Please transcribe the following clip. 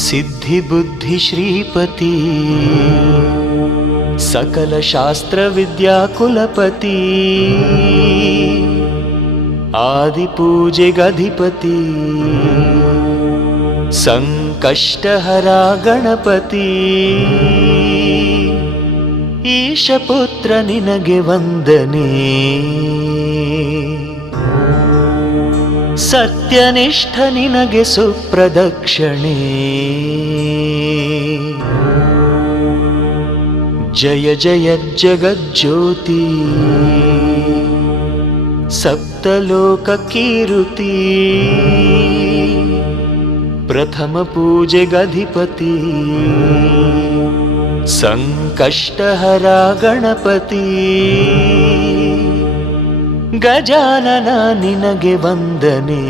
सिद्धिबुद्धि श्रीपति सकलशास्त्रविद्याकुलपति आदिपूजे गधिपति सङ्कष्टहरा गणपति ईशपुत्र निनगे वन्दने ಸತ್ಯನಿಷ್ಠ ನಿನಗೆ ಸುಪ್ರದಕ್ಷಿಣೆ ಜಯ ಜಯ ಜಗಜ್ಯೋತಿ ಸಪ್ತಲೋಕ ಕೀರುತಿ ಪ್ರಥಮ ಪೂಜೆ ಗಧಿಪತಿ ಸಂಕಷ್ಟಹರ ಗಣಪತಿ ಗಜಾನನ ನಿನಗೆ ವಂದನೆ.